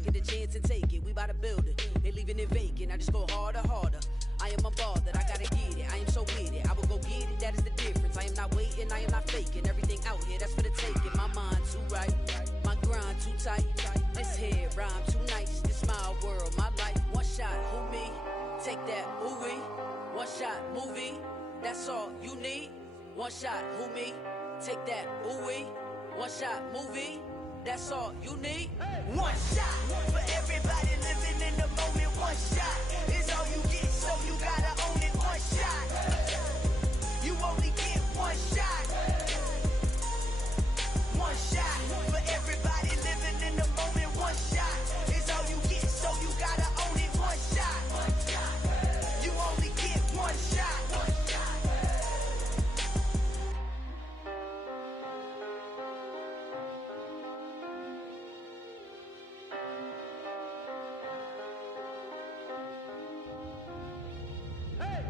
I get a chance and take it. We bout to build it. They leaving it vacant. I just go harder, harder. I am a ball that I gotta get it. I am so with it. I will go get it. That is the difference. I am not waiting. I am not faking. Everything out here, that's for the taking. My mind too right. My grind too tight. This head rhyme too nice. This my world, my life. One shot, who me? Take that, ooh wee. One shot, movie. That's all you need. One shot, who me? Take that, ooh wee. One shot, movie. That's all you need. One shot for everybody living in the moment. One shot is all you get, so you gotta own it. One shot. You only get one shot. One shot for everybody living in the moment. One shot is all you get, so you gotta own it. One shot. You only get one shot.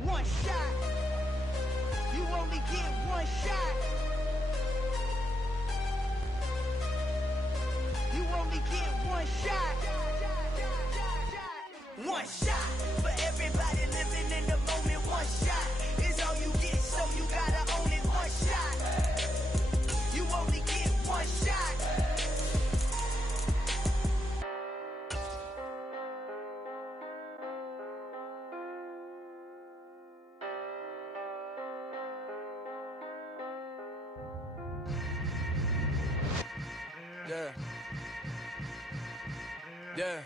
One shot. You only get one shot. You only get one shot. One shot for everybody living in the moment. One shot is all you get, so you gotta own it. One shot. You only get one shot. Yeah. Yeah.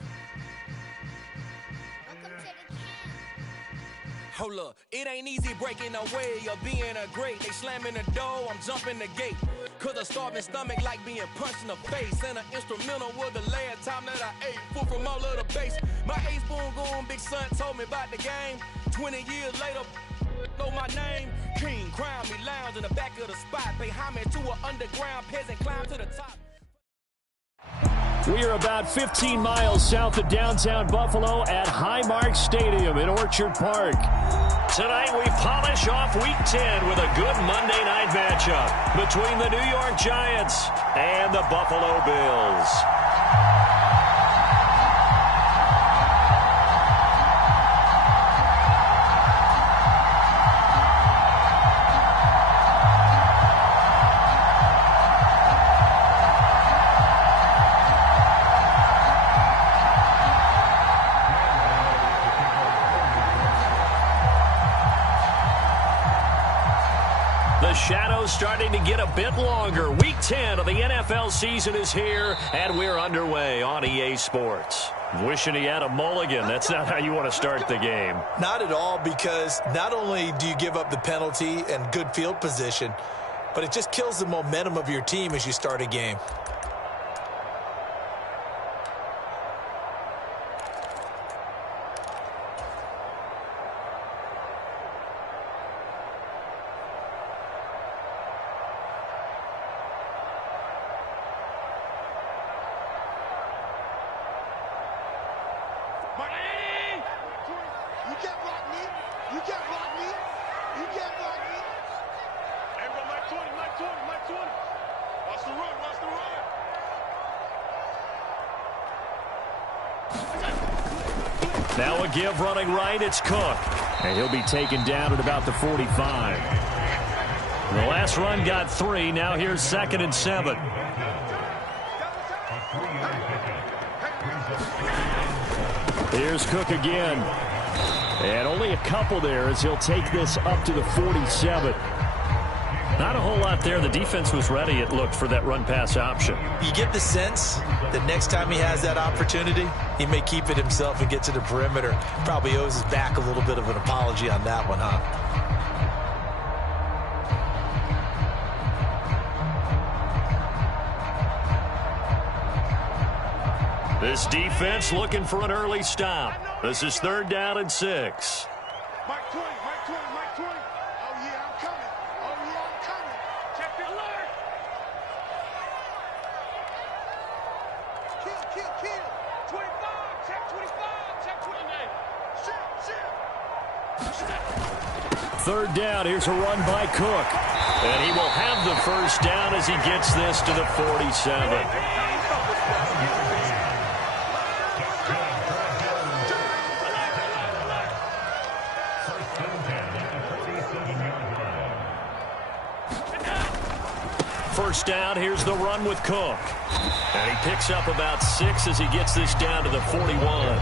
Hold up, it ain't easy breaking away or being a great. They slamming the door, I'm jumping the gate. Cause a starving stomach like being punched in the face. And an instrumental was the last time that I ate. Full from all of the bass. My ace boom going, big son told me about the game. 20 years later, know my name. King, crown me, lounge in the back of the spot. Pay homage to an underground peasant, climb to the top. We are about 15 miles south of downtown Buffalo at Highmark Stadium in Orchard Park. Tonight we polish off Week 10 with a good Monday night matchup between the New York Giants and the Buffalo Bills. Shadows starting to get a bit longer. Week 10 of the NFL season is here, and we're underway on EA Sports. Wishing he had a mulligan. That's not how you want to start the game. Not at all, because not only do you give up the penalty and good field position, but it just kills the momentum of your team as you start a game. Now a give running right, it's Cook. And he'll be taken down at about the 45. The last run got 3. Now here's 2nd and 7. Here's Cook again. And only a couple there as he'll take this up to the 47. Not a whole lot there. The defense was ready, it looked, for that run-pass option. You get the sense that next time he has that opportunity, he may keep it himself and get to the perimeter. Probably owes his back a little bit of an apology on that one, huh? This defense looking for an early stop. This is 3rd down and 6. Mike 20, Mike 20, Mike 20. Oh, yeah, I'm coming. Oh, yeah, I'm coming. Check the alert. Kill. 25, check 25, check 28. Shit. 3rd down, here's a run by Cook. And he will have the 1st down as he gets this to the 47. first down. Here's the run with Cook. And he picks up about 6 as he gets this down to the 41.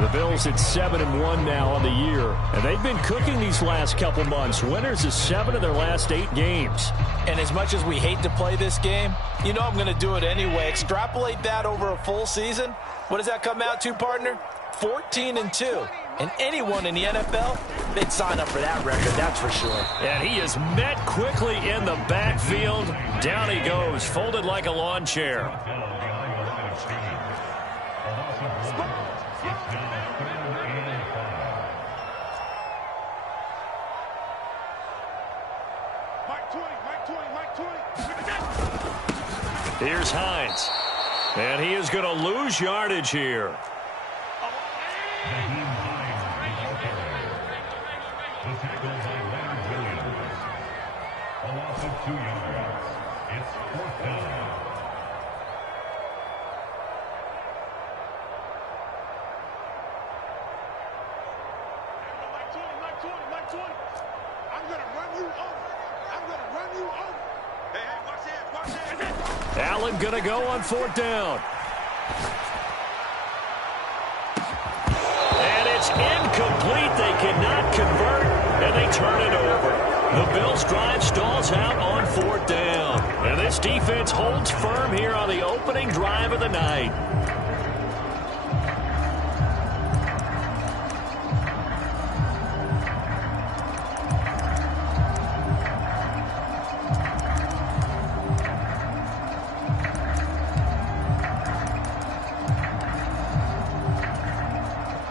The Bills at 7-1 now on the year. And they've been cooking these last couple months. Winners of 7 of their last 8 games. And as much as we hate to play this game, you know I'm going to do it anyway. Extrapolate that over a full season. What does that come out to, partner? 14-2. And anyone in the NFL, they'd sign up for that record, that's for sure. And he is met quickly in the backfield. Down he goes, folded like a lawn chair. Here's Hines. And he is going to lose yardage here. The tackle by Leonard Williams. A loss of 2 yards. It's 4th down. I'm going to run you over. I'm going to run you over. Hey, watch this, watch this. Allen going to go on 4th down. And it's incomplete. They cannot convert, and they turn it over. The Bills' drive stalls out on 4th down. And this defense holds firm here on the opening drive of the night.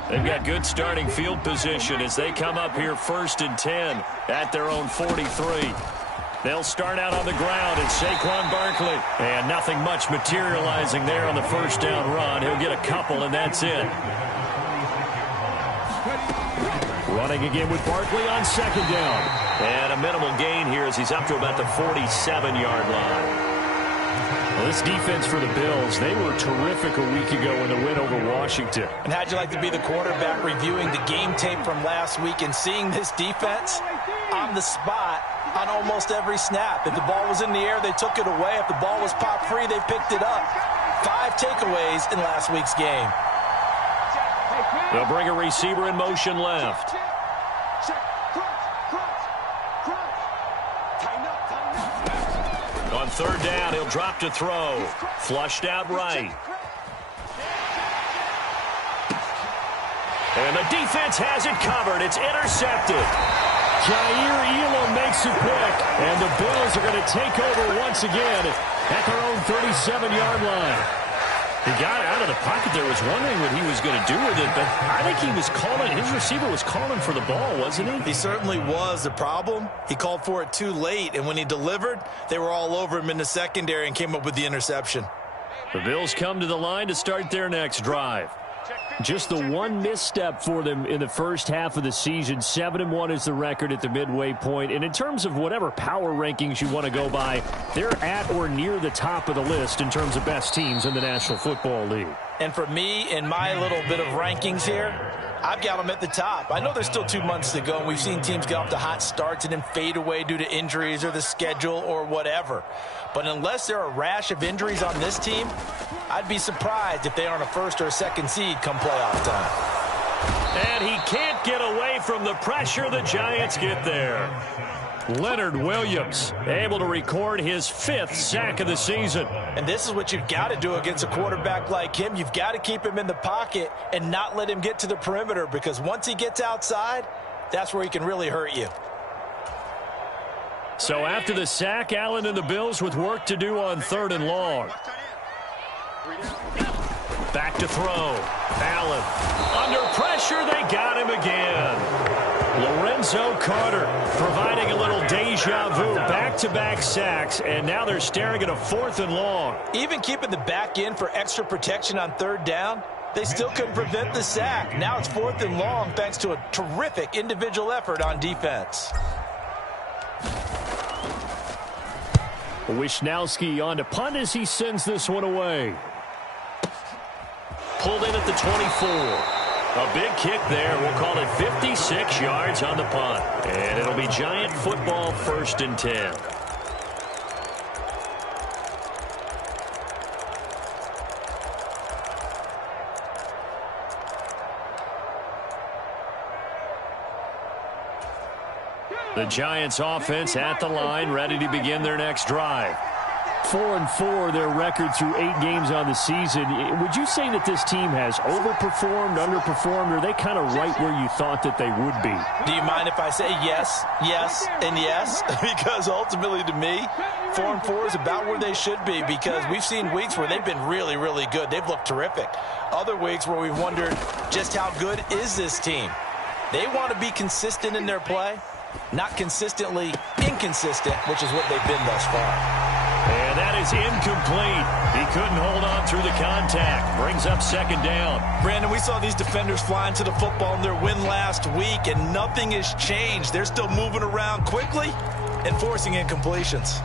They've got good starting field position as they come up here 1st and 10 at their own 43. They'll start out on the ground at Saquon Barkley. And nothing much materializing there on the first down run. He'll get a couple, and that's it. Running again with Barkley on 2nd down. And a minimal gain here as he's up to about the 47-yard line. Well, this defense for the Bills, they were terrific a week ago in the win over Washington. And how'd you like to be the quarterback reviewing the game tape from last week and seeing this defense on the spot on almost every snap? If the ball was in the air, they took it away. If the ball was pop free, they picked it up. 5 takeaways in last week's game. They'll bring a receiver in motion left. On 3rd down, he'll drop to throw. Flushed out right. And the defense has it covered. It's intercepted. Jair Elam makes it quick. And the Bills are going to take over once again at their own 37-yard line. He got out of the pocket there, was wondering what he was going to do with it, but I think he was calling, his receiver was calling for the ball, wasn't he? He certainly was. The problem, he called for it too late, and when he delivered, they were all over him in the secondary and came up with the interception. The Bills come to the line to start their next drive. Just the one misstep for them in the first half of the season. 7-1 is the record at the midway point. And in terms of whatever power rankings you want to go by, they're at or near the top of the list in terms of best teams in the National Football League. And for me, in my little bit of rankings here, I've got them at the top. I know there's still 2 months to go, and we've seen teams get off to hot starts and then fade away due to injuries or the schedule or whatever. But unless there are a rash of injuries on this team, I'd be surprised if they aren't a 1st or 2nd seed come playoff time. And he can't get away from the pressure. The Giants get there. Leonard Williams able to record his 5th sack of the season. And this is what you've got to do against a quarterback like him. You've got to keep him in the pocket and not let him get to the perimeter, because once he gets outside, that's where he can really hurt you. So after the sack, Allen and the Bills with work to do on 3rd and long. Back to throw. Allen. Under pressure, they got him again. Lorenzo Carter providing a little deja vu. Back-to-back sacks, and now they're staring at a 4th and long. Even keeping the back in for extra protection on 3rd down, they still couldn't prevent the sack. Now it's 4th and long thanks to a terrific individual effort on defense. Wisnowski on to punt as he sends this one away. Pulled in at the 24. A big kick there. We'll call it 56 yards on the punt. And it'll be Giant football 1st and 10. The Giants offense at the line, ready to begin their next drive. 4-4, their record through 8 games on the season. Would you say that this team has overperformed, underperformed, or are they kind of right where you thought that they would be? Do you mind if I say yes, yes, and yes? Because ultimately to me, 4-4 is about where they should be, because we've seen weeks where they've been really, really good. They've looked terrific. Other weeks where we've wondered just how good is this team. They want to be consistent in their play, not consistently inconsistent, which is what they've been thus far. And that is incomplete. He couldn't hold on through the contact. Brings up second down. Brandon, we saw these defenders flying to the football in their win last week, and nothing has changed. They're still moving around quickly and forcing incompletions.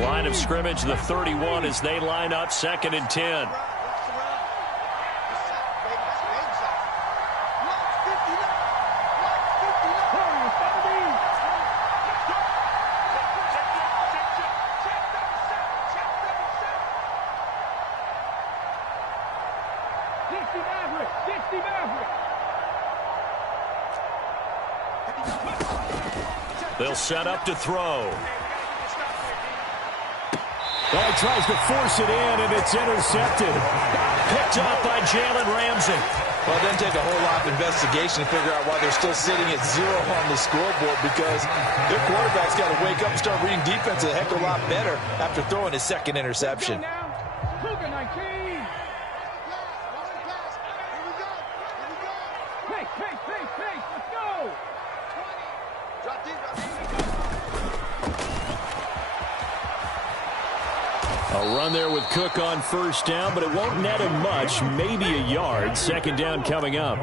Line of scrimmage, the 31, as they line up 2nd and 10. They'll set up to throw. Well, he tries to force it in, and it's intercepted. Picked up by Jalen Ramsey. Well, it doesn't take a whole lot of investigation to figure out why they're still sitting at 0 on the scoreboard, because their quarterback's got to wake up and start reading defense a heck of a lot better after throwing his 2nd interception. A run there with Cook on 1st down, but it won't net him much, maybe a yard. 2nd down coming up.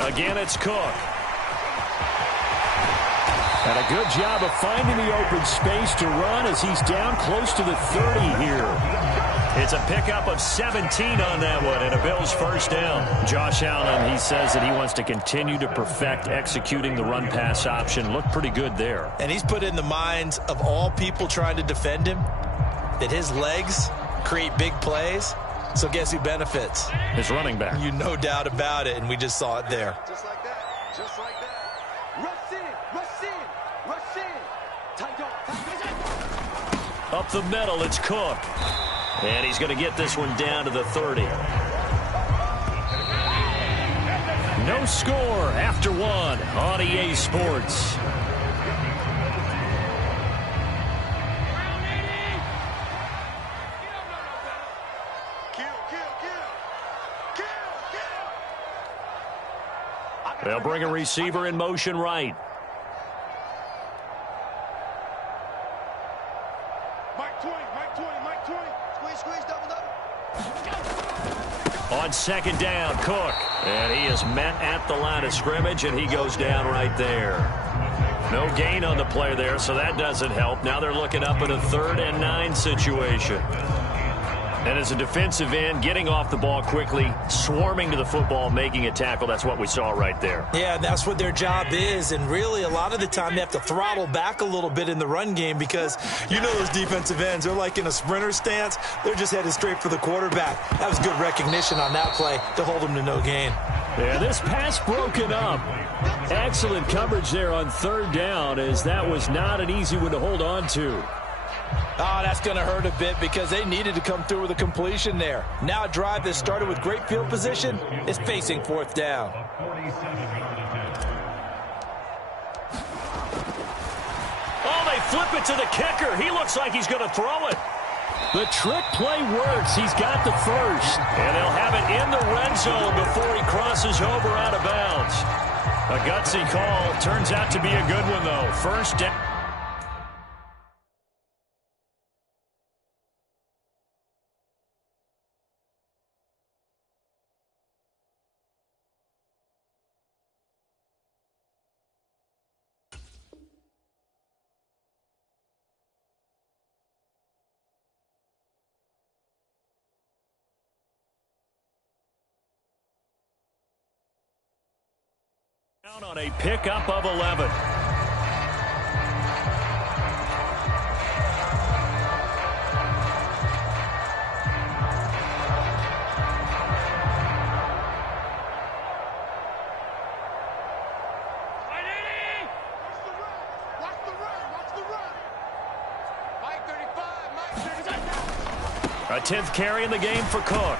Again, it's Cook. And a good job of finding the open space to run as he's down close to the 30 here. It's a pickup of 17 on that one, and a Bills 1st down. Josh Allen, he says that he wants to continue to perfect executing the run-pass option. Looked pretty good there. And he's put in the minds of all people trying to defend him that his legs create big plays. So guess who benefits? His running back. You no doubt about it, and we just saw it there. Just like that. Just like that. Rush in. Rush in. Rush in. Tight dog. Up the middle, it's Cook. And he's going to get this one down to the 30. No score after 1 on EA Sports. They'll bring a receiver in motion right. On 2nd down, Cook. And he is met at the line of scrimmage, and he goes down right there. No gain on the play there, so that doesn't help. Now they're looking up at a 3rd and 9 situation. And as a defensive end, getting off the ball quickly, swarming to the football, making a tackle, that's what we saw right there. Yeah, that's what their job is. And really, a lot of the time, they have to throttle back a little bit in the run game, because you know those defensive ends, they're like in a sprinter stance. They're just headed straight for the quarterback. That was good recognition on that play to hold them to no gain. Yeah, this pass broken up. Excellent coverage there on 3rd down, as that was not an easy one to hold on to. Oh, that's going to hurt a bit, because they needed to come through with a completion there. Now a drive that started with great field position is facing 4th down. Oh, they flip it to the kicker. He looks like he's going to throw it. The trick play works. He's got the 1st. And they'll have it in the red zone before he crosses over out of bounds. A gutsy call. Turns out to be a good one, though. 1st down. Down on a pickup of 11. A 10th carry in the game for Cook.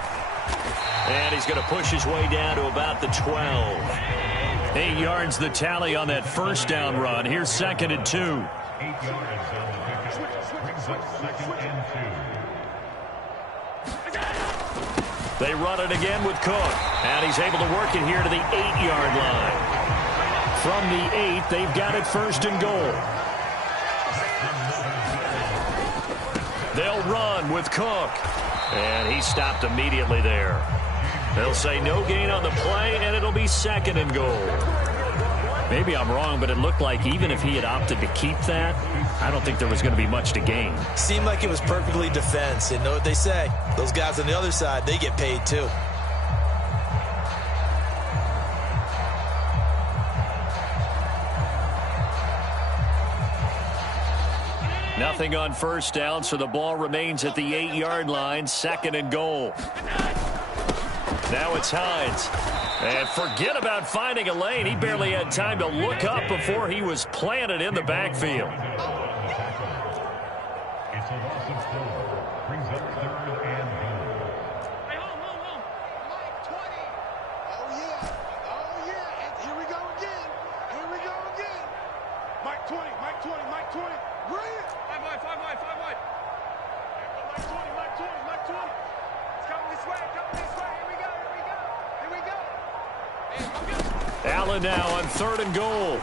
And he's going to push his way down to about the 12. 8 yards the tally on that first down run. Here's 2nd and 2. 8 yards on the pickup. Brings up 2nd and 2. They run it again with Cook. And he's able to work it here to the 8-yard line. From the 8, they've got it 1st and goal. They'll run with Cook. And he stopped immediately there. They'll say no gain on the play, and it'll be 2nd and goal. Maybe I'm wrong, but it looked like even if he had opted to keep that, I don't think there was going to be much to gain. Seemed like it was perfectly defense. And know what they say? Those guys on the other side, they get paid too. Nothing on 1st down, so the ball remains at the 8-yard line, 2nd and goal. Now it's Hines. And forget about finding a lane. He barely had time to look up before he was planted in the backfield. It's a loss of 4. Brings up 3rd and goal. Hey, hold. Mike 20. Oh, yeah. And here we go again. Mike 20. Bring it. 5 wide. Mike 20. It's coming this way. Here we go. Allen now on 3rd and goal.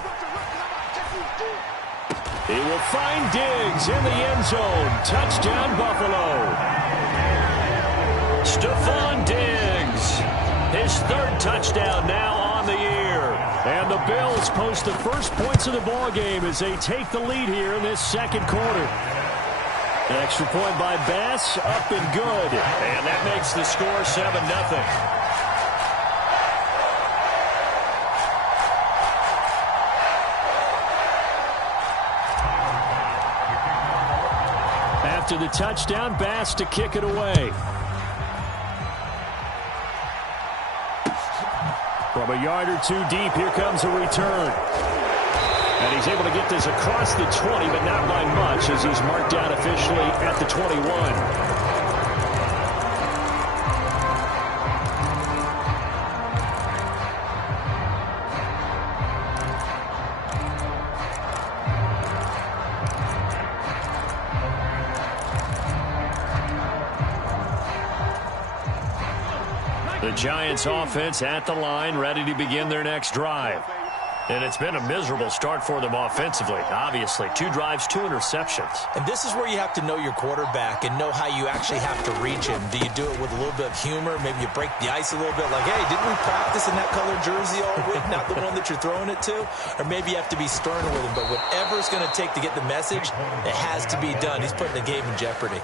He will find Diggs in the end zone. Touchdown, Buffalo. Stephon Diggs. His 3rd touchdown now on the year. And the Bills post the first points of the ball game as they take the lead here in this 2nd quarter. An extra point by Bass, up and good. And that makes the score 7-0. After the touchdown, Bass to kick it away. From a yard or 2 deep, here comes a return. And he's able to get this across the 20, but not by much as he's marked down officially at the 21. The Giants offense at the line, ready to begin their next drive. And it's been a miserable start for them offensively, obviously. 2 drives, 2 interceptions. And this is where you have to know your quarterback and know how you actually have to reach him. Do you do it with a little bit of humor? Maybe you break the ice a little bit, like, hey, didn't we practice in that colored jersey all week, not the one that you're throwing it to? Or maybe you have to be stern with him. But whatever it's going to take to get the message, it has to be done. He's putting the game in jeopardy.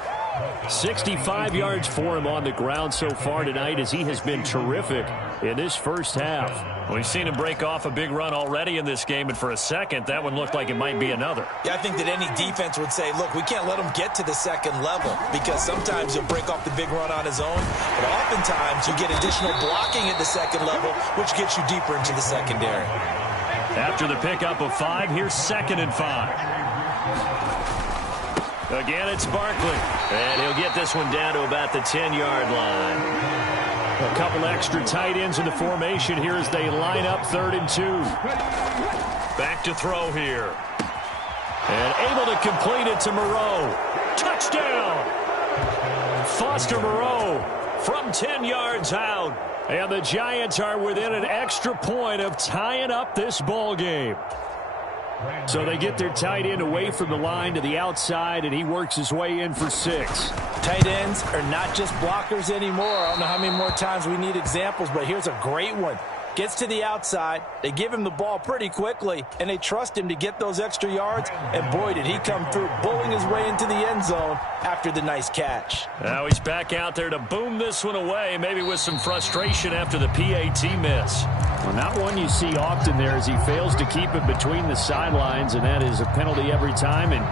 65 yards for him on the ground so far tonight as he has been terrific in this first half. We've seen him break off a big run already in this game, and for a second, that one looked like it might be another. Yeah, I think that any defense would say, look, we can't let him get to the 2nd level because sometimes he'll break off the big run on his own, but oftentimes you get additional blocking at the 2nd level, which gets you deeper into the secondary. After the pickup of 5, here's 2nd and 5. Again, it's Barkley, and he'll get this one down to about the 10-yard line. A couple extra tight ends in the formation here as they line up 3rd and 2. Back to throw here. And able to complete it to Moreau. Touchdown! Foster Moreau from 10 yards out. And the Giants are within an extra point of tying up this ball game. So they get their tight end away from the line to the outside, and he works his way in for 6. Tight ends are not just blockers anymore. I don't know how many more times we need examples, but here's a great one. Gets to the outside, they give him the ball pretty quickly, and they trust him to get those extra yards, and boy, did he come through, bulling his way into the end zone after the nice catch. Now he's back out there to boom this one away, maybe with some frustration after the PAT miss. Well, not one you see often there as he fails to keep it between the sidelines, and that is a penalty every time, and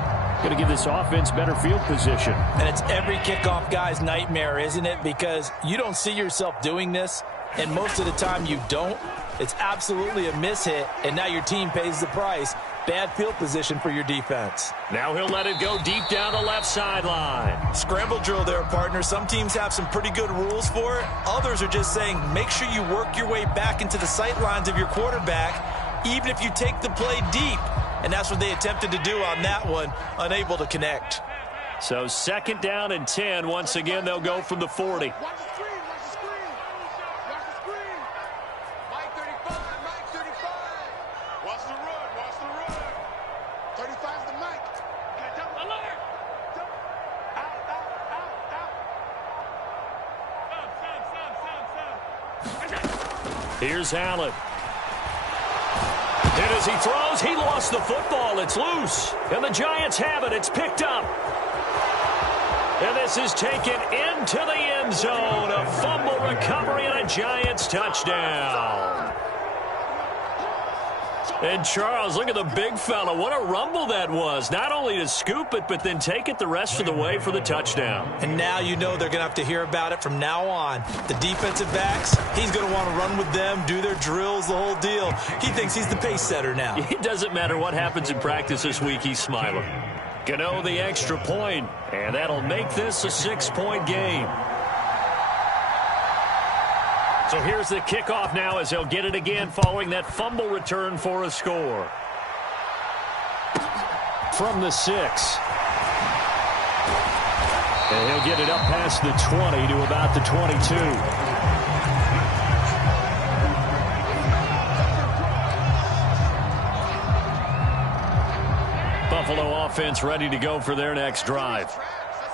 going to give this offense better field position. And it's every kickoff guy's nightmare, isn't it? Because you don't see yourself doing this, and most of the time you don't. It's absolutely a miss hit, and now your team pays the price. bad field position for your defense. Now he'll let it go deep down the left sideline. Scramble drill there, partner. Some teams have some pretty good rules for it. Others are just saying make sure you work your way back into the sight lines of your quarterback, even if you take the play deep. And that's what they attempted to do on that one, unable to connect. So 2nd down and 10. Once again, they'll go from the 40. Watch the screen, watch the screen. Watch the screen. Mike 35, Mike 35. Watch the run, watch the run. 35's the Mike. Alert! Out. Here's Allen. And as he throws, he lost the football. It's loose. And the Giants have it. It's picked up. And this is taken into the end zone. A fumble recovery and a Giants touchdown. And Charles, look at the big fella. What a rumble that was. Not only to scoop it, but then take it the rest of the way for the touchdown. And now you know they're going to have to hear about it from now on. The defensive backs, he's going to want to run with them, do their drills, the whole deal. He thinks he's the pace setter now. It doesn't matter what happens in practice this week. He's smiling. Gano the extra point, and that'll make this a 6-point game. So here's the kickoff now as he'll get it again following that fumble return for a score. From the 6. And he'll get it up past the 20 to about the 22. Buffalo offense ready to go for their next drive.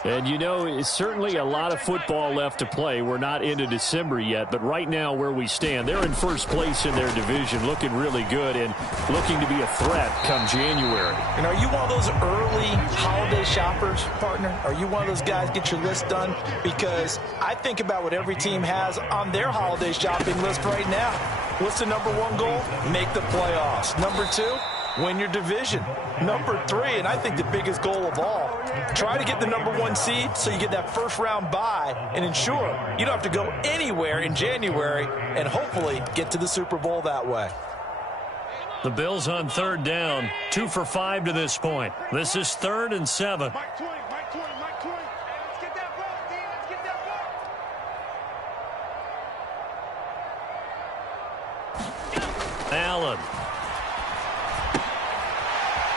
And, you know, it's certainly a lot of football left to play. We're not into December yet, but right now where we stand, they're in first place in their division, looking really good and looking to be a threat come January. And are you one of those early holiday shoppers, partner? Are you one of those guys get your list done? Because I think about what every team has on their holiday shopping list right now. What's the number 1 goal? Make the playoffs. Number 2? Win your division. Number 3, and I think the biggest goal of all, try to get the number 1 seed so you get that first-round bye and ensure you don't have to go anywhere in January and hopefully get to the Super Bowl that way. The Bills on 3rd down, 2 for 5 to this point. This is 3rd and 7. Mike 20, Mike 20, Mike 20. Hey, let's get that ball, D. Let's get that ball. Allen.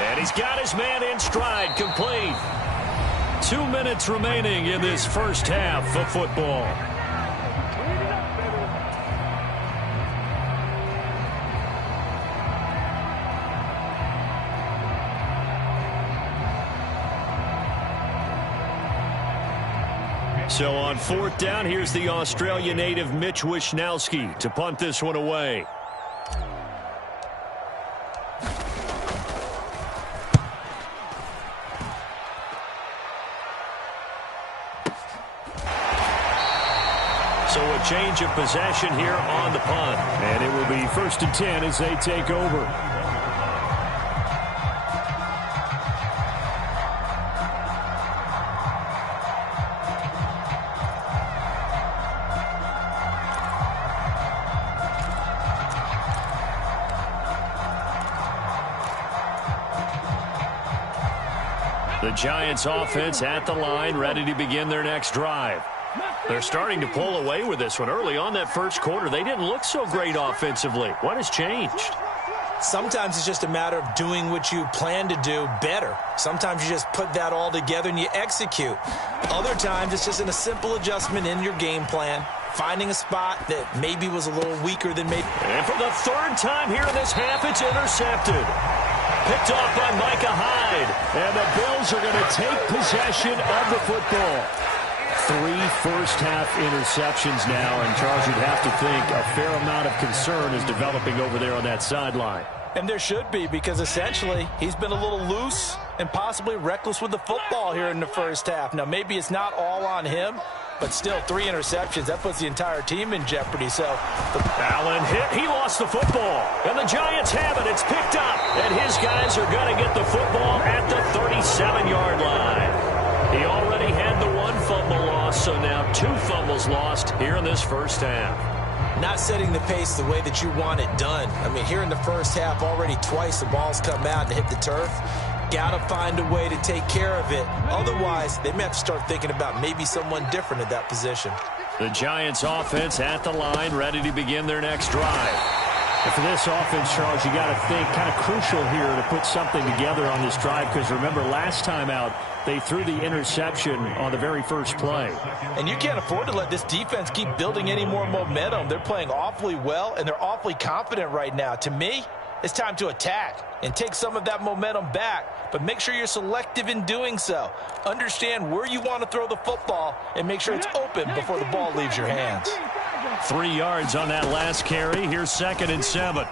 And he's got his man in stride, complete. 2 minutes remaining in this first half of football. So on 4th down, here's the Australia native Mitch Wishnowsky to punt this one away. So a change of possession here on the punt. And it will be 1st and 10 as they take over. The Giants offense at the line, ready to begin their next drive. They're starting to pull away with this one. Early on that first quarter, they didn't look so great offensively. What has changed? Sometimes it's just a matter of doing what you plan to do better. Sometimes you just put that all together and you execute. Other times it's just a simple adjustment in your game plan, finding a spot that maybe was a little weaker than maybe. And for the 3rd time here in this half, it's intercepted. Picked off by Micah Hyde. And the Bills are going to take possession of the football. 3 first-half interceptions now, and Charles, you'd have to think a fair amount of concern is developing over there on that sideline. And there should be, because essentially he's been a little loose and possibly reckless with the football here in the first half. Now, maybe it's not all on him, but still 3 interceptions. That puts the entire team in jeopardy. So Allen hit. He lost the football. And the Giants have it. It's picked up. And his guys are going to get the football at the 37-yard line. He already had the 1 fumble loss, so now 2 fumbles lost here in this first half. not setting the pace the way that you want it done. I mean, here in the first half, already twice the ball's come out and hit the turf. Got to find a way to take care of it. Otherwise, they may have to start thinking about maybe someone different at that position. The Giants offense at the line, ready to begin their next drive. And for this offense, Charles, you got to think kind of crucial here to put something together on this drive, because remember, last time out, they threw the interception on the very first play. And you can't afford to let this defense keep building any more momentum. They're playing awfully well, and they're awfully confident right now. To me, it's time to attack and take some of that momentum back, but make sure you're selective in doing so. Understand where you want to throw the football and make sure it's open before the ball leaves your hands. 3 yards on that last carry. Here's 2nd and 7.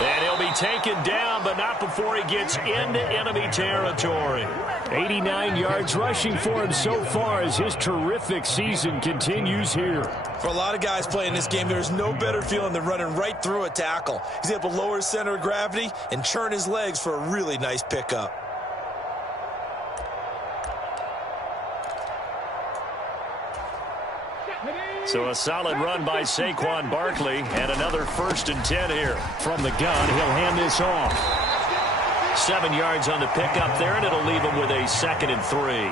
And he'll be taken down, but not before he gets into enemy territory. 89 yards rushing for him so far as his terrific season continues here. For a lot of guys playing this game, there's no better feeling than running right through a tackle. He's able to lower his center of gravity and churn his legs for a really nice pickup. So a solid run by Saquon Barkley, and another 1st and 10 here. From the gun, he'll hand this off. 7 yards on the pickup there, and it'll leave him with a 2nd and 3.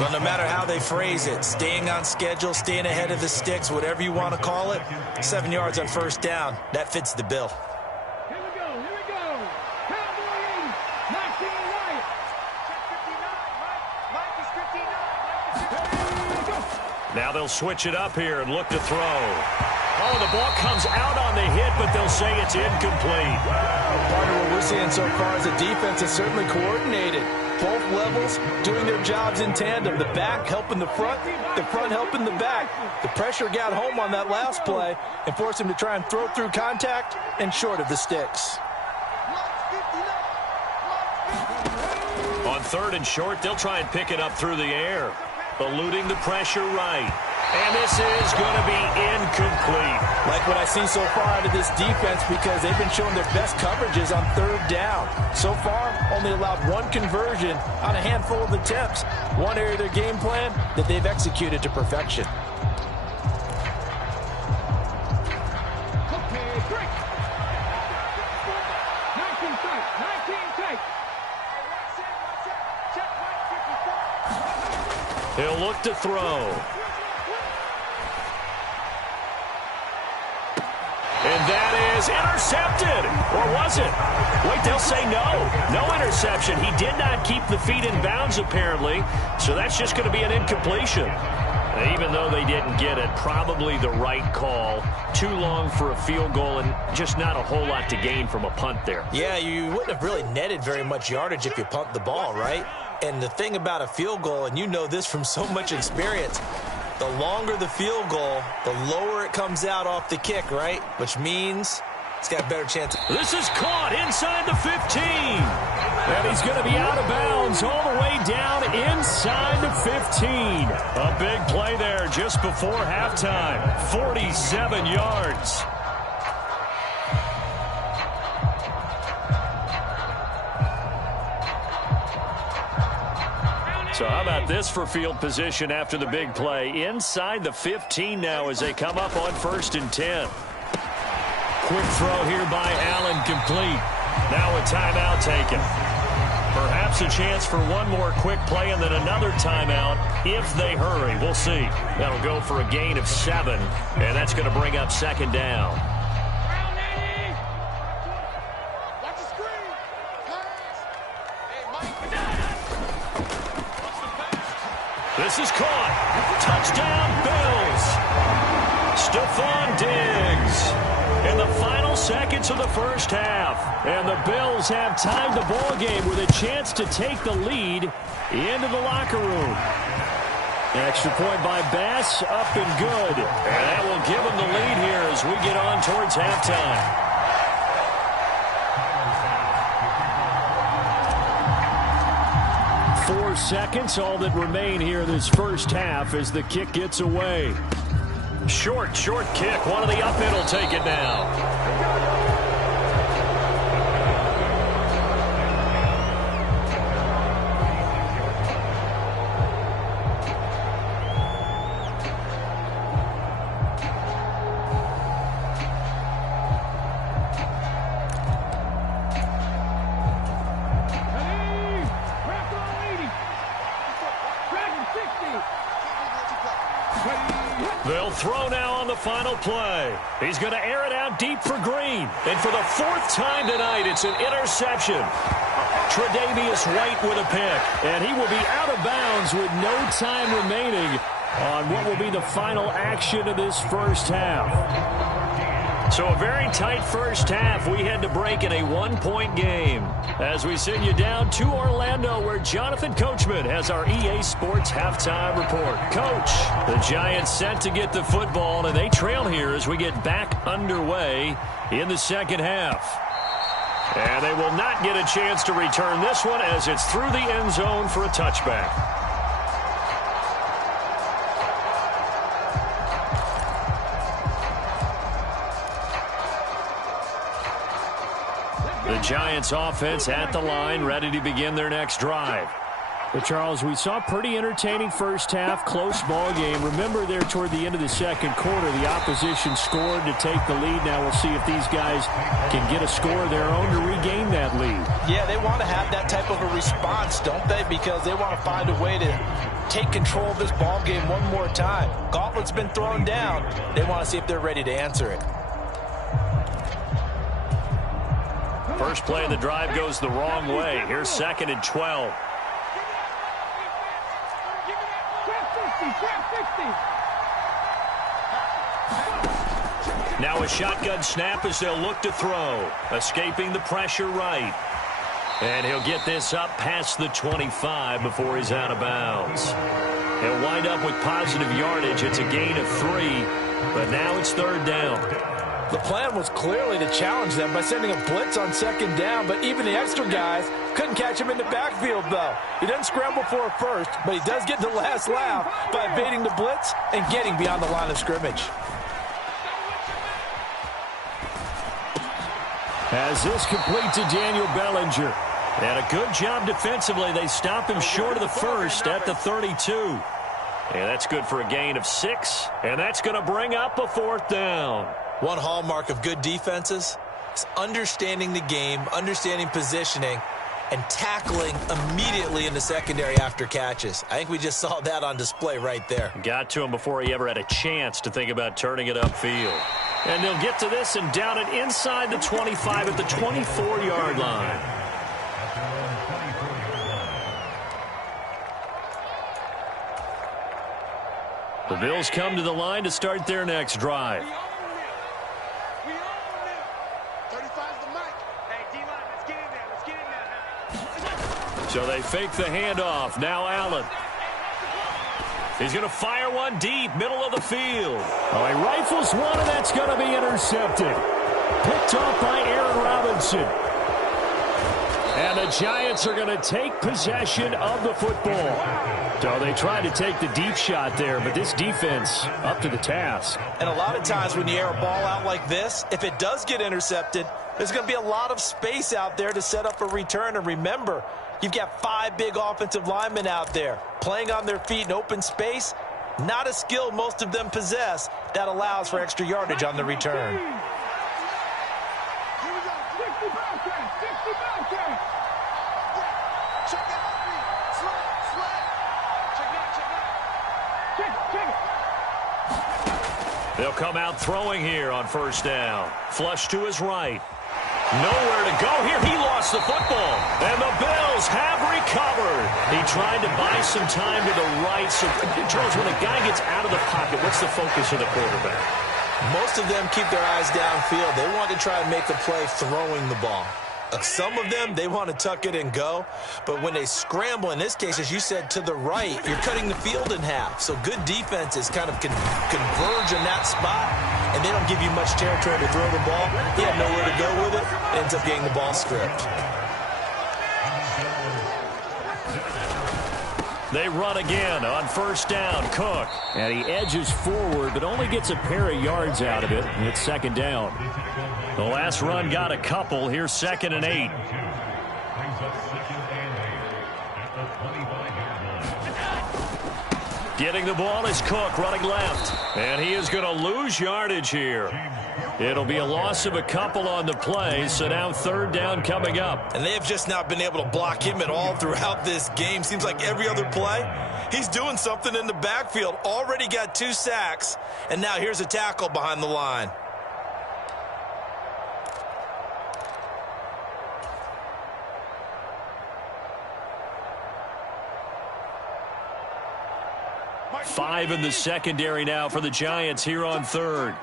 Well, no matter how they phrase it, staying on schedule, staying ahead of the sticks, whatever you want to call it, 7 yards on 1st down, that fits the bill. Here we go, here we go. Cowboys, 19 right. Check 59, Mike is 59. Now they'll switch it up here and look to throw. Oh, the ball comes out on the hit, but they'll say it's incomplete. Part of what we're seeing so far is the defense is certainly coordinated. Both levels doing their jobs in tandem. The back helping the front helping the back. The pressure got home on that last play and forced him to try and throw through contact and short of the sticks. On 3rd and short, they'll try and pick it up through the air. Eluding the pressure right. And this is going to be incomplete. Like what I see so far out of this defense, because they've been showing their best coverages on 3rd down. So far, only allowed 1 conversion on a handful of attempts. One area of their game plan that they've executed to perfection. Okay, break. 19 tight, 19 tight. Check 154. He'll look to throw. And that is intercepted. Or was it? Wait, they'll say no. No interception. He did not keep the feet in bounds, apparently. So that's just going to be an incompletion. Even though they didn't get it, probably the right call. Too long for a field goal and just not a whole lot to gain from a punt there. Yeah, you wouldn't have really netted very much yardage if you pumped the ball, right? And the thing about a field goal, and you know this from so much experience, the longer the field goal, the lower it comes out off the kick, right? Which means it's got a better chance. This is caught inside the 15. And he's going to be out of bounds all the way down inside the 15. A big play there just before halftime. 47 yards. So how about this for field position after the big play? Inside the 15 now as they come up on 1st and 10. Quick throw here by Allen, complete. Now a timeout taken. Perhaps a chance for one more quick play and then another timeout if they hurry. We'll see. That'll go for a gain of 7, and that's going to bring up 2nd down. Watch the screen. Pass. Hey, Mike. This is caught. Touchdown, Bills. Stephon Diggs. In the final seconds of the first half. And the Bills have tied the ball game with a chance to take the lead into the locker room. Extra point by Bass, up and good. And that will give them the lead here as we get on towards halftime. 4 seconds, all that remain here this first half as the kick gets away. Short kick. One of the up end will take it now. throw now on the final play. He's going to air it out deep for Green. And for the 4th time tonight, it's an interception. Tre'Davious White with a pick. And he will be out of bounds with no time remaining on what will be the final action of this first half. So a very tight first half. We had to break in a 1-point game as we send you down to Orlando, where Jonathan Coachman has our EA Sports halftime report. Coach, the Giants set to get the football, and they trail here as we get back underway in the second half. And they will not get a chance to return this one as it's through the end zone for a touchback. The Giants offense at the line, ready to begin their next drive. But Charles, we saw a pretty entertaining first half, close ball game. Remember there toward the end of the second quarter, the opposition scored to take the lead. Now we'll see if these guys can get a score of their own to regain that lead. Yeah, they want to have that type of a response, don't they? Because they want to find a way to take control of this ball game one more time. Gauntlet's been thrown down. They want to see if they're ready to answer it. First play of the drive goes the wrong way. Here's 2nd and 12. Now a shotgun snap as they'll look to throw. Escaping the pressure right. And he'll get this up past the 25 before he's out of bounds. He'll wind up with positive yardage. It's a gain of 3, but now it's 3rd down. The plan was clearly to challenge them by sending a blitz on 2nd down, but even the extra guys couldn't catch him in the backfield, though. He doesn't scramble for a first, but he does get the last laugh by evading the blitz and getting beyond the line of scrimmage. As this complete to Daniel Bellinger. And a good job defensively. They stop him short of the first at the 32. And that's good for a gain of 6. And that's going to bring up a 4th down. One hallmark of good defenses is understanding the game, understanding positioning, and tackling immediately in the secondary after catches. I think we just saw that on display right there. Got to him before he ever had a chance to think about turning it upfield. And they'll get to this and down it inside the 25 at the 24-yard line. The Bills come to the line to start their next drive. So they fake the handoff. Now Allen. He's going to fire one deep, middle of the field. Oh, he rifles one, and that's going to be intercepted. Picked off by Aaron Robinson. And the Giants are going to take possession of the football. So they tried to take the deep shot there, but this defense up to the task. And a lot of times when you air a ball out like this, if it does get intercepted, there's going to be a lot of space out there to set up a return. And remember, you've got 5 big offensive linemen out there playing on their feet in open space. Not a skill most of them possess that allows for extra yardage on the return. They'll come out throwing here on 1st down. Flush to his right. Nowhere to go here. He lost the football. And the Bills have recovered. He tried to buy some time to the right. So, Charles, when a guy gets out of the pocket, what's the focus of the quarterback? Most of them keep their eyes downfield. They want to try and make a play throwing the ball. Some of them, they want to tuck it and go. But when they scramble, in this case, as you said, to the right, you're cutting the field in half. So good defenses kind of converge in that spot, and they don't give you much territory to throw the ball. He had nowhere to go with it. Ends up getting the ball stripped. They run again on 1st down. Cook. And he edges forward, but only gets a pair of yards out of it. And it's 2nd down. The last run got a couple. Here's 2nd and 8. Getting the ball is Cook running left. And he is going to lose yardage here. It'll be a loss of a couple on the play, so now 3rd down coming up. And they have just not been able to block him at all throughout this game. Seems like every other play, He's doing something in the backfield. Already got 2 sacks, and now here's a tackle behind the line. Five in the secondary now for the Giants here on third.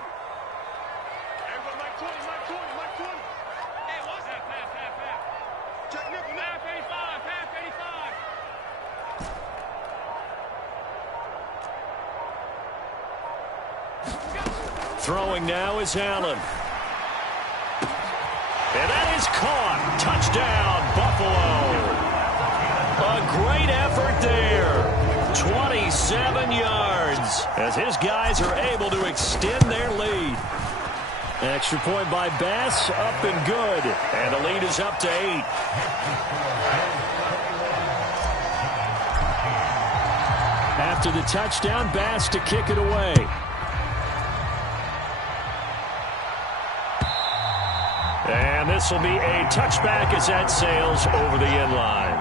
Throwing now is Allen. And that is caught. Touchdown, Buffalo. A great effort there. 27 yards as his guys are able to extend their lead. Extra point by Bass, up and good. And the lead is up to 8. After the touchdown, Bass to kick it away. And this will be a touchback as that sails over the end line.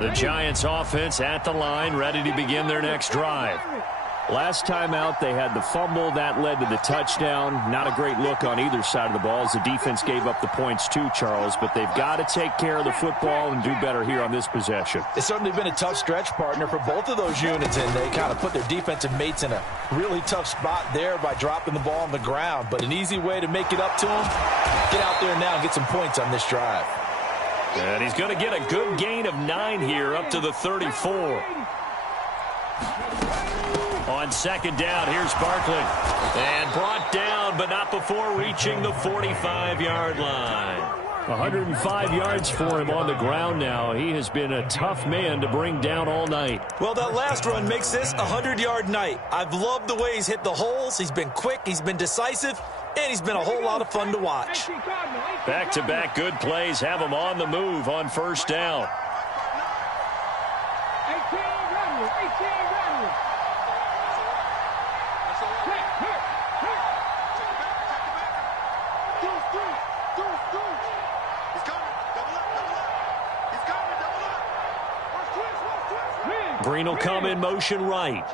The Giants offense at the line, ready to begin their next drive. Last time out, they had the fumble. That led to the touchdown. Not a great look on either side of the ball as the defense gave up the points too, Charles. But they've got to take care of the football and do better here on this possession. It's certainly been a tough stretch, partner, for both of those units, and they kind of put their defensive mates in a really tough spot there by dropping the ball on the ground. But an easy way to make it up to them, get out there now and get some points on this drive. And he's going to get a good gain of 9 here up to the 34. On second down, here's Barkley. And brought down, but not before reaching the 45-yard line. 105 yards for him on the ground now. He has been a tough man to bring down all night. Well, that last run makes this a 100-yard night. I've loved the way he's hit the holes. He's been quick, he's been decisive, and he's been a whole lot of fun to watch. Back-to-back good plays have him on the move on first down. Green will come in motion right.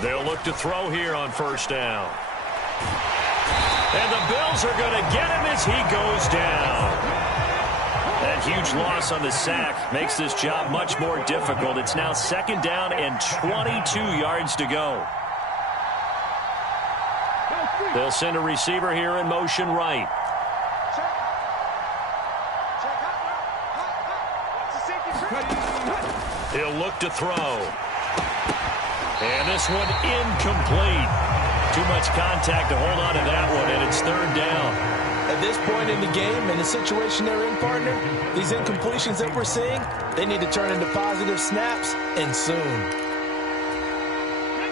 They'll look to throw here on first down. And the Bills are going to get him as he goes down. That huge loss on the sack makes this job much more difficult. It's now second down and 22 yards to go. They'll send a receiver here in motion right. He'll look to throw. And this one incomplete. Too much contact to hold on to that one, and it's third down. At this point in the game, in the situation they're in, partner, these incompletions that we're seeing, they need to turn into positive snaps, and soon.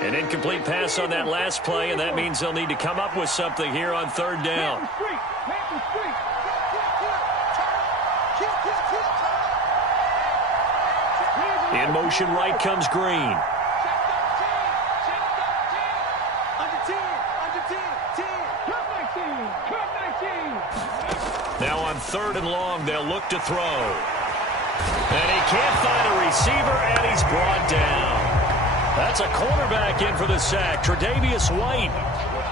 An incomplete pass on that last play, and that means they'll need to come up with something here on third down. In motion right comes Green. Now on third and long, they'll look to throw. And he can't find a receiver, and he's brought down. That's a cornerback in for the sack, Tre'Davious White.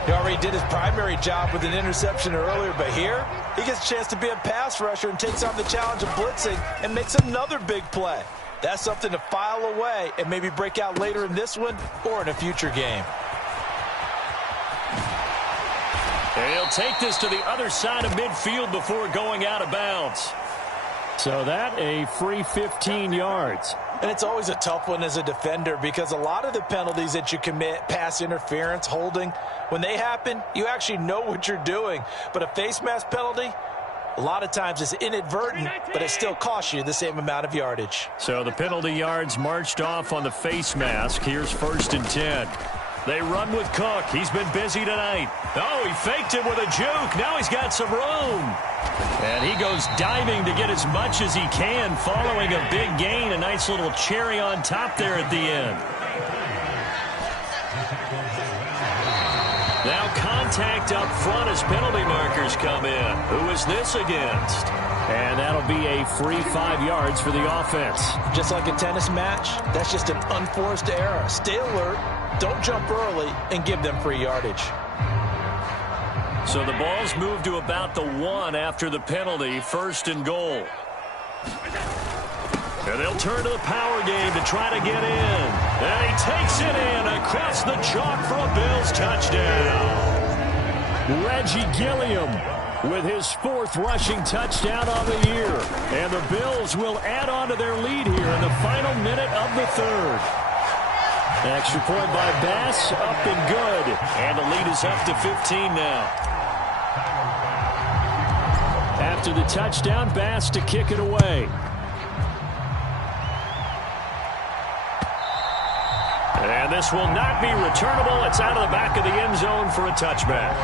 He already did his primary job with an interception earlier, but here he gets a chance to be a pass rusher and takes on the challenge of blitzing and makes another big play. That's something to file away and maybe break out later in this one or in a future game. And he'll take this to the other side of midfield before going out of bounds. So that a free 15 yards. And it's always a tough one as a defender because a lot of the penalties that you commit, pass interference, holding, when they happen, you actually know what you're doing. But a face mask penalty, a lot of times it's inadvertent, but it still costs you the same amount of yardage. So the penalty yards marched off on the face mask. Here's first and 10. They run with Cook. He's been busy tonight. Oh, he faked it with a juke. Now he's got some room. And he goes diving to get as much as he can following a big gain. A nice little cherry on top there at the end. Now contact up front as penalty markers come in. Who is this against? And that'll be a free 5 yards for the offense. Just like a tennis match, that's just an unforced error. Stay alert, don't jump early, and give them free yardage. So the ball's moved to about the 1 after the penalty, 1st and goal. And they'll turn to the power game to try to get in. And he takes it in across the chalk for a Bills touchdown. Reggie Gilliam with his 4th rushing touchdown on the year. And the Bills will add on to their lead here in the final minute of the 3rd. An extra point by Bass, up and good. And the lead is up to 15 now. After the touchdown, Bass to kick it away. And this will not be returnable. It's out of the back of the end zone for a touchback.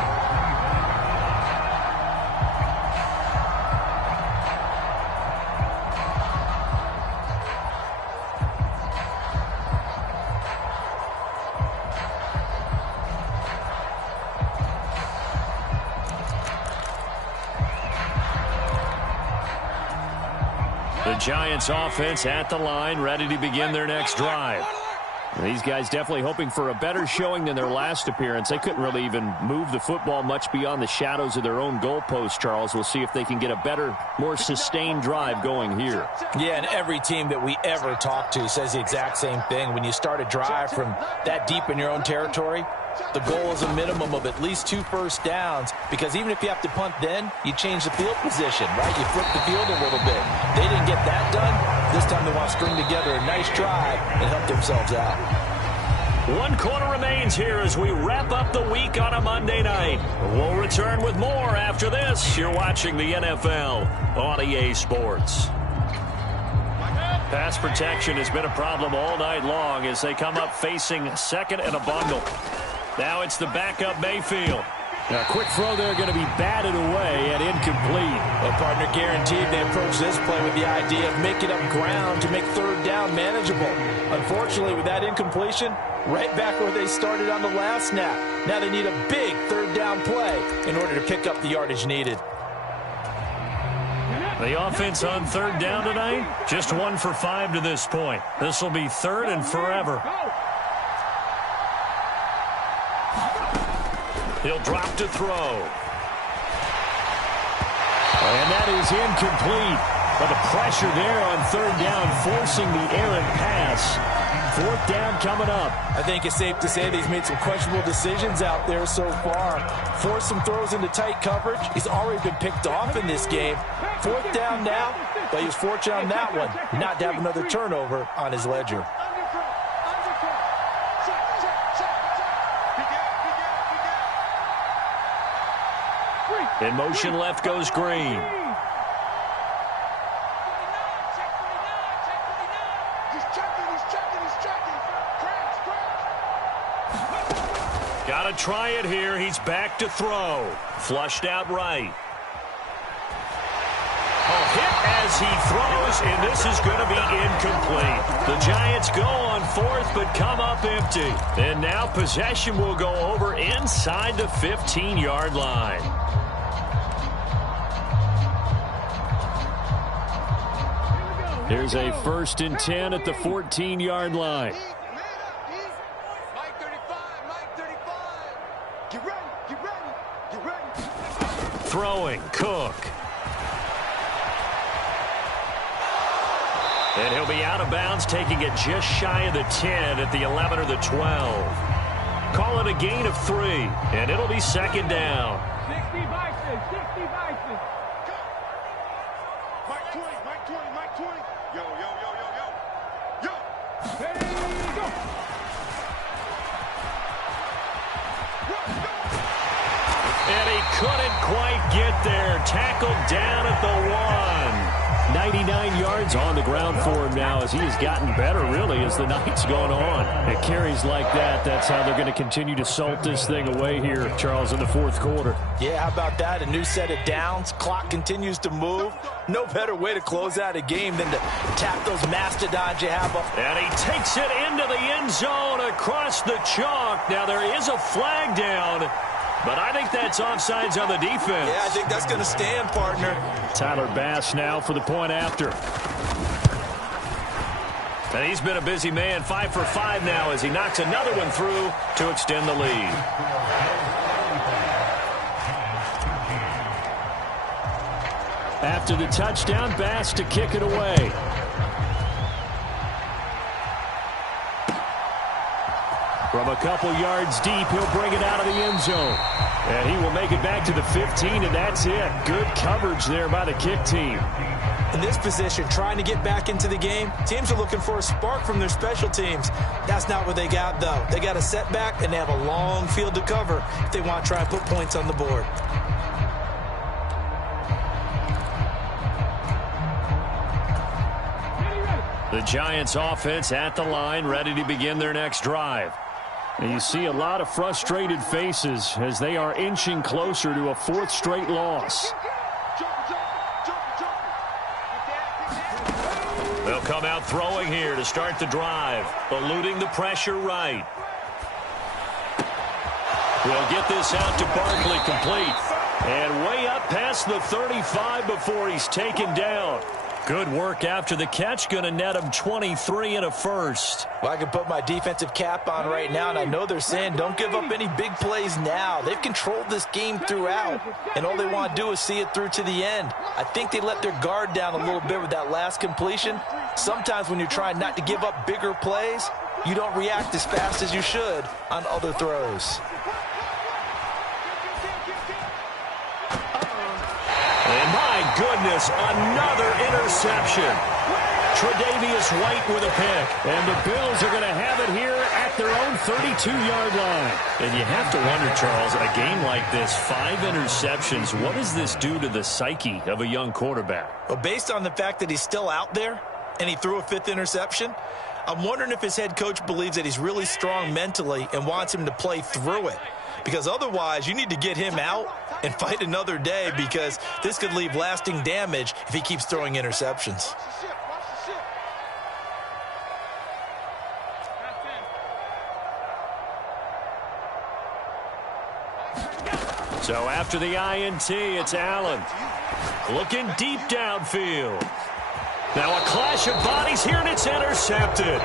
The Giants offense at the line, ready to begin their next drive. These guys definitely hoping for a better showing than their last appearance. They couldn't really even move the football much beyond the shadows of their own goalpost, Charles. We'll see if they can get a better, more sustained drive going here. Yeah, and every team that we ever talk to says the exact same thing. When you start a drive from that deep in your own territory, the goal is a minimum of at least 2 first downs, because even if you have to punt then, you change the field position, right? You flip the field a little bit. They didn't get that done. This time they want to string together a nice drive and help themselves out. 1 quarter remains here as we wrap up the week on a Monday night. We'll return with more after this. You're watching the NFL on EA Sports. Pass protection has been a problem all night long as they come up facing 2nd and a bungle. Now it's the backup Mayfield. A quick throw there going to be batted away and incomplete. Well, partner, guaranteed they approach this play with the idea of making up ground to make 3rd down manageable. Unfortunately, with that incompletion, right back where they started on the last snap. Now they need a big 3rd down play in order to pick up the yardage needed. The offense on 3rd down tonight, just 1 for 5 to this point. This will be 3rd and forever. He'll drop to throw. And that is incomplete. But the pressure there on 3rd down, forcing the errant pass. 4th down coming up. I think it's safe to say that he's made some questionable decisions out there so far. Forced some throws into tight coverage. He's already been picked off in this game. 4th down now, but he was fortunate on that one not to have another turnover on his ledger. In motion left goes Green. Got to try it here. He's back to throw. Flushed out right. A hit as he throws, and this is going to be incomplete. The Giants go on 4th, but come up empty. And now possession will go over inside the 15-yard line. Here's a 1st and 10 at the 14-yard line. Mike 35, Mike 35. Get ready, get ready, get ready. Throwing, Cook. And he'll be out of bounds, taking it just shy of the 10 at the 11 or the 12. Call it a gain of 3, and it'll be 2nd down. 60 Bison, 60 Bison. Mike 20, Mike 20, Mike 20. Yo, yo, yo, yo, yo. Yo. Ready, go. And he couldn't quite get there. Tackled down at the 1. 99 yards on the ground for him now as he has gotten better, really, as the night's gone on. It carries like that. That's how they're going to continue to salt this thing away here, Charles, in the fourth quarter. Yeah, how about that? A new set of downs. Clock continues to move. No better way to close out a game than to tap those mastodons you have up. And he takes it into the end zone across the chalk. Now, there is a flag down, but I think that's offsides on the defense. Yeah, I think that's going to stand, partner. Tyler Bass now for the point after. And he's been a busy man, 5 for 5 now as he knocks another one through to extend the lead. After the touchdown, Bass to kick it away. From a couple yards deep, he'll bring it out of the end zone. And he will make it back to the 15, and that's it. Good coverage there by the kick team. In this position, trying to get back into the game, teams are looking for a spark from their special teams. That's not what they got, though. They got a setback, and they have a long field to cover if they want to try and put points on the board. The Giants offense at the line, ready to begin their next drive. And you see a lot of frustrated faces as they are inching closer to a fourth straight loss. They'll come out throwing here to start the drive, eluding the pressure right. We'll get this out to Barkley, complete. And way up past the 35 before he's taken down. Good work after the catch, going to net him 23 and a first. Well, I can put my defensive cap on right now, and I know they're saying don't give up any big plays now. They've controlled this game throughout, and all they want to do is see it through to the end. I think they let their guard down a little bit with that last completion. Sometimes when you're trying not to give up bigger plays, you don't react as fast as you should on other throws. And my goodness, another interception. Tre'Davious White with a pick. And the Bills are going to have it here at their own 32-yard line. And you have to wonder, Charles, a game like this, 5 interceptions, what does this do to the psyche of a young quarterback? Well, based on the fact that he's still out there and he threw a 5th interception, I'm wondering if his head coach believes that he's really strong mentally and wants him to play through it. Because otherwise, you need to get him out and fight another day, because this could leave lasting damage if he keeps throwing interceptions. So after the INT, it's Allen. Looking deep downfield. Now a clash of bodies here, and it's intercepted.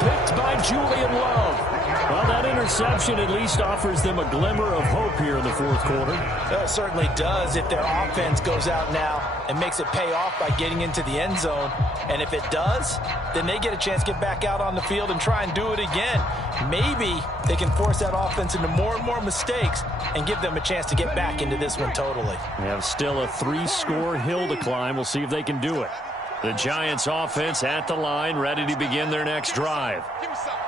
Picked by Julian Love. Well, that interception at least offers them a glimmer of hope here in the fourth quarter. It certainly does if their offense goes out now and makes it pay off by getting into the end zone. And if it does, then they get a chance to get back out on the field and try and do it again. Maybe they can force that offense into more and more mistakes and give them a chance to get back into this one totally. They have still a 3-score hill to climb. We'll see if they can do it. The Giants offense at the line, ready to begin their next drive.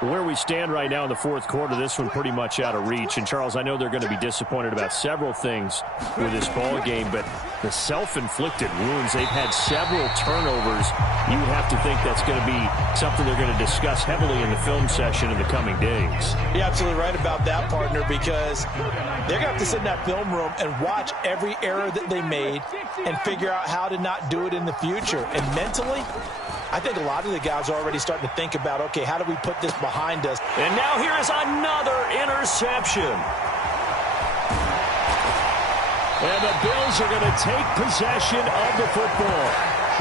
Where we stand right now in the fourth quarter, this one pretty much out of reach. And, Charles, I know they're going to be disappointed about several things with this ball game, but the self-inflicted wounds, they've had several turnovers. You would have to think that's going to be something they're going to discuss heavily in the film session in the coming days. You're absolutely right about that, partner, because they're going to have to sit in that film room and watch every error that they made and figure out how to not do it in the future. And mentally, I think a lot of the guys are already starting to think about, okay, how do we put this behind us? And now here is another interception. And the Bills are going to take possession of the football.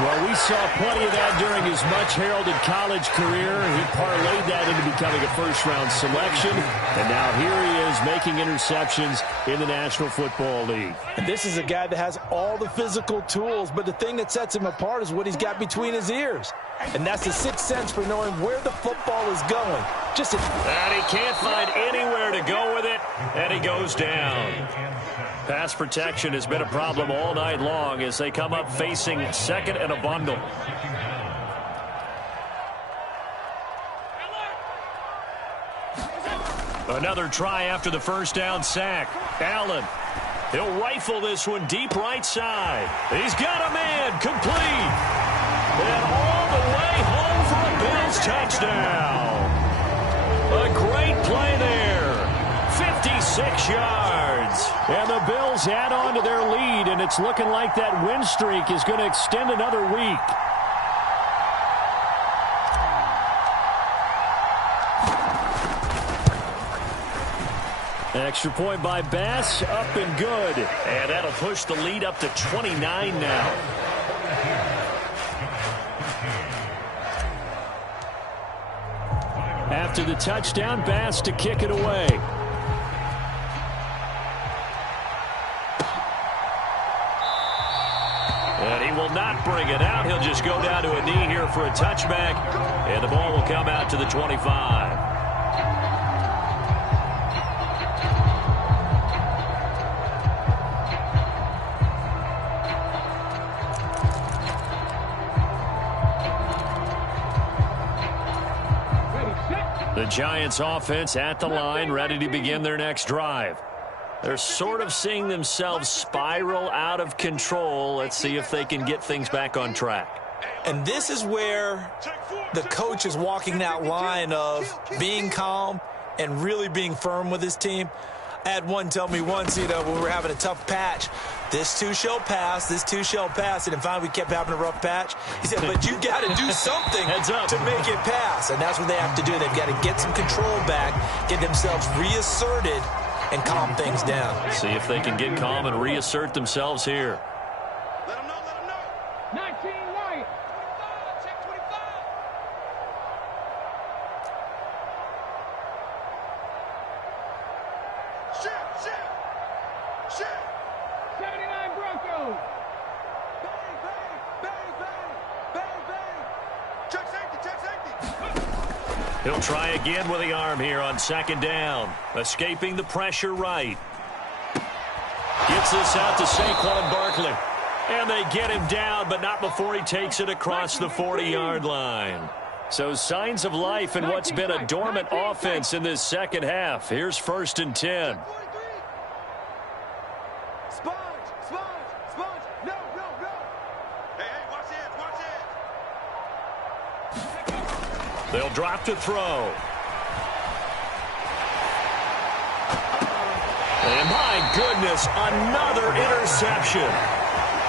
Well, we saw plenty of that during his much-heralded college career. He parlayed that into becoming a first-round selection. And now here he is making interceptions in the National Football League. And this is a guy that has all the physical tools, but the thing that sets him apart is what he's got between his ears. And that's the sixth sense for knowing where the football is going. And he can't find anywhere to go with it, and he goes down. Pass protection has been a problem all night long as they come up facing second and a bundle. Another try after the first down sack. Allen He'll rifle this one deep right side. He's got a man, complete. And all the way home for a Bills touchdown. A great play there. 56 yards. And the Bills add on to their lead, and it's looking like that win streak is going to extend another week. Extra point by Bass, up and good. And that'll push the lead up to 29 now. After the touchdown, Bass to kick it away. And he will not bring it out. He'll just go down to a knee here for a touchback. And the ball will come out to the 25. The Giants offense at the line, ready to begin their next drive. They're sort of seeing themselves spiral out of control. Let's see if they can get things back on track. And this is where the coach is walking that line of being calm and really being firm with his team. I had one tell me once, when we were having a tough patch, this too shall pass, this too shall pass. And finally we kept having a rough patch. He said, but you got to do something to make it pass. And that's what they have to do. They've got to get some control back, get themselves reasserted, and calm things down. See if they can get calm and reassert themselves here. Let them know, let them know. 19 right. Check 25. Shit. 79 Broncos. Bang, bang, bang, bang, bang, bang. Check safety. He'll try again with the arm here on second down. Escaping the pressure right. Gets this out to Saquon Barkley. And they get him down, but not before he takes it across the 40-yard line. So signs of life in what's been a dormant offense in this second half. Here's 1st and 10. Sponge. No. Hey, watch it. They'll drop to throw. And my goodness, another interception.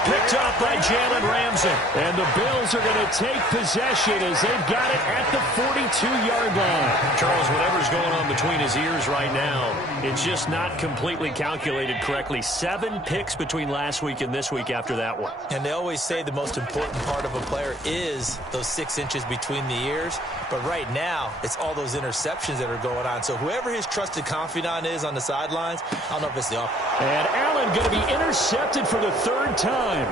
Picked up by Jalen Ramsey. And the Bills are going to take possession as they've got it at the 42-yard line. Charles, whatever's going on between his ears right now, it's just not completely calculated correctly. 7 picks between last week and this week after that one. And they always say the most important part of a player is those 6 inches between the ears. But right now, it's all those interceptions that are going on. So whoever his trusted confidant is on the sidelines, I don't know if it's the offense. And Allen going to be intercepted for the 3rd time. And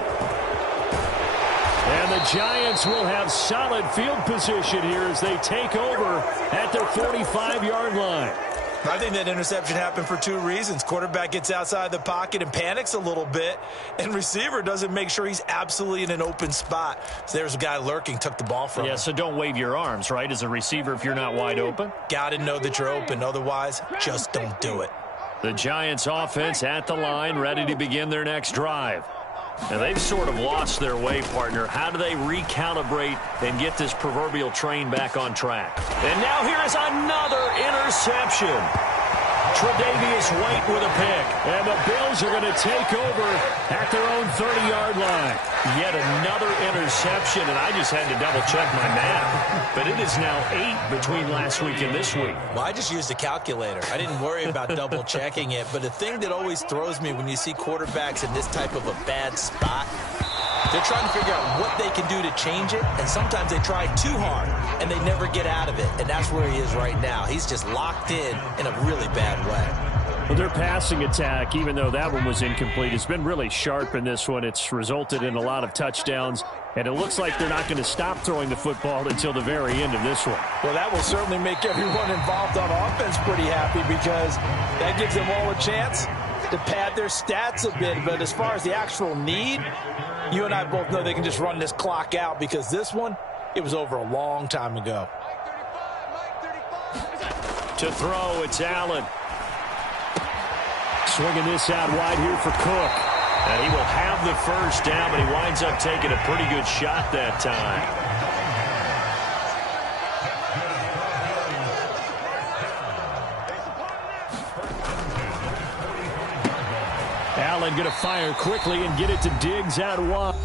the Giants will have solid field position here as they take over at their 45-yard line. I think that interception happened for 2 reasons. Quarterback gets outside the pocket and panics a little bit, and receiver doesn't make sure he's absolutely in an open spot. So there's a guy lurking, took the ball from him. Yeah, so don't wave your arms, right, as a receiver if you're not wide open. Got to know that you're open. Otherwise, just don't do it. The Giants offense at the line, ready to begin their next drive. And they've sort of lost their way, partner. How do they recalibrate and get this proverbial train back on track? And now here is another interception. Tre'Davious White with a pick. And the Bills are going to take over at their own 30-yard line. Yet another interception, and I just had to double-check my math. But it is now 8 between last week and this week. Well, I just used a calculator. I didn't worry about double-checking it. But the thing that always throws me when you see quarterbacks in this type of a bad spot, they're trying to figure out what they can do to change it, and sometimes they try too hard, and they never get out of it, and that's where he is right now. He's just locked in a really bad way. Well, their passing attack, even though that one was incomplete, has been really sharp in this one. It's resulted in a lot of touchdowns, and it looks like they're not going to stop throwing the football until the very end of this one. Well, that will certainly make everyone involved on offense pretty happy because that gives them all a chance to pad their stats a bit. But as far as the actual need, you and I both know they can just run this clock out because this one, it was over a long time ago. To throw, it's Allen. Swinging this out wide here for Cook. And he will have the first down, but he winds up taking a pretty good shot that time. Allen going to fire quickly and get it to Diggs out wide.